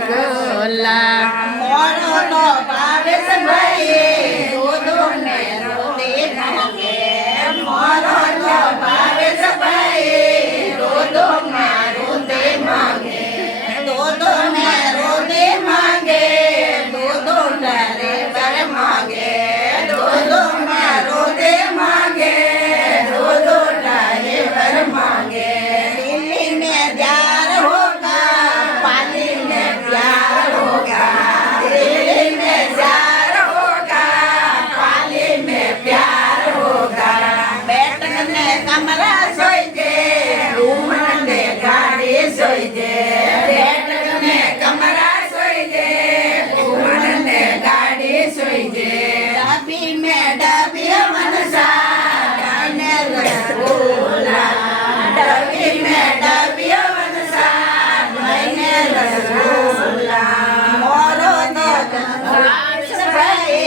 રસગુલ્લા મોરો નો ભાવે ભાઈ દૂધો ને રોટી માંગે મોરો નો ભાવે ભાઈ દૂધો ને રોટી માંગે દૂધો ને રોટી માંગે દૂધો ને રેવર માંગે દૂધો ને રોટી માંગે દૂધો ને રેવર માંगे दिल्ली में प्यार होगा पाली में प्यार होगा दिल्ली में प्यार होगा पाली में प्यार होगा बैठक ने कमरा सोई दे रूमन ने गाड़ी सोई दे बैठक ने कमरा सोई दे रूमन ने गाड़ी सोई दे डबी में डबी मनसा गाने रसगुल्ला डबी में डबी मनसा गाने रसगुल्ला मोरो तो भाई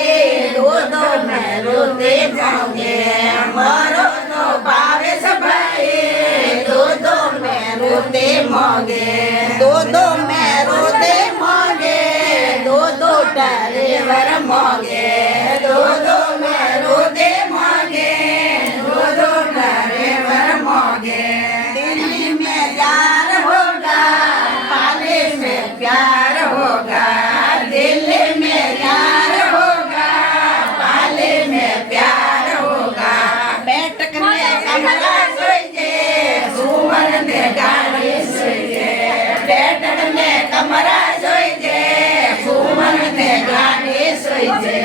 दूधो में रोटी मांगे मोरो तो भावे भाई दूधो में रोटी मांगे दूधो में रोटी मांगे दूधो ड्राइवर मांगे दूधो में रोटी मांगे दूधो ड्राइवर मांगे दिल्ली में प्यार होगा पाली में प्यार होगा दिल्ली में प्यार होगा पाली में प्यार होगा बैठक में कमरा सोई दे सुमन ने गाड़ी सोई दे बैठक में कमरा सोई दे सुमन ने गाड़ी सोई दे